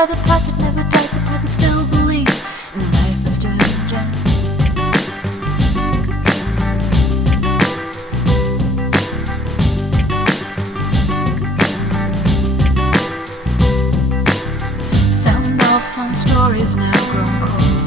are the part that never dies, the part that still believes in life after death. Sound off on stories now grown cold.